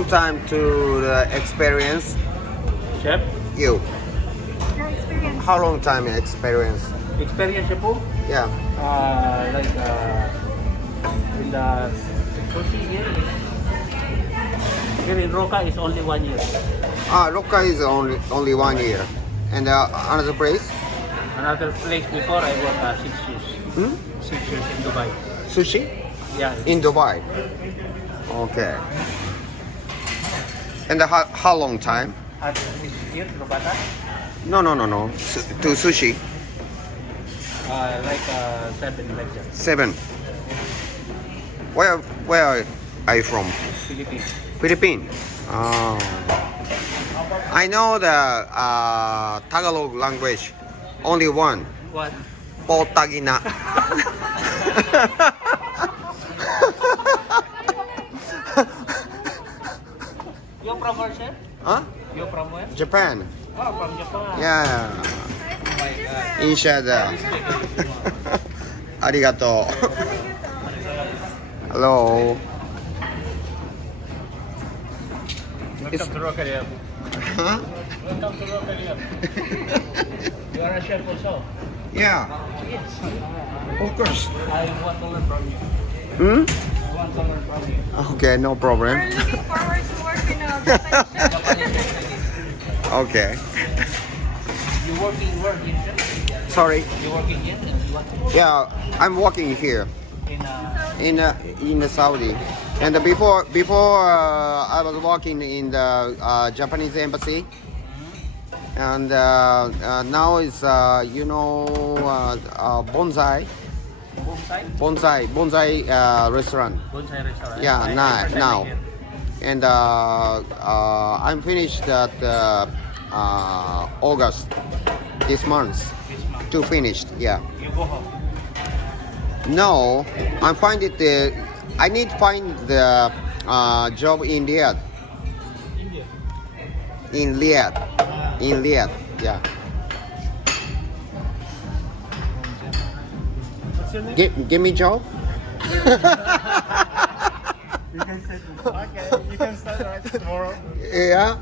long time to the experience? Chef, You. Your experience. How long time experience? experience po, Yeah. in the sushi here in Roka is only 1 year. Roka is only 1 year. And another place? Another place before I worked 6 years. 6 years in Dubai. Sushi? Yeah. In Dubai. Okay. And how long time? At this year, Robata, No. To sushi? 7 like that. 7. Where are you from? Philippines. Philippines. Oh. I know the Tagalog language. Only one. What? Potagina. You're from where, sir? Huh? You're from where? Japan. Oh, from Japan. Yeah. Oh my God. Inshada. Arigato. Hello. Welcome to Roka. Huh? Welcome to Roka. You are a chef also? Yeah. Yes. Of course. I want to learn from you. Hmm? I want to learn from you. Okay, no problem. We're looking forward to working on that. Okay. You working where in chef? Sorry. You working here and you want to Yeah, I'm working here in the Saudi. And before I was working in the Japanese embassy. And now it's bonsai restaurant. bonsai restaurant? Yeah, now. And I'm finished at August this month. This month. To finished, yeah. You go home. No, I find it. I need to find the job in Riyadh. India. In Riyadh, yeah. What's your name? Give me job. You can say okay. You can start right tomorrow. Yeah.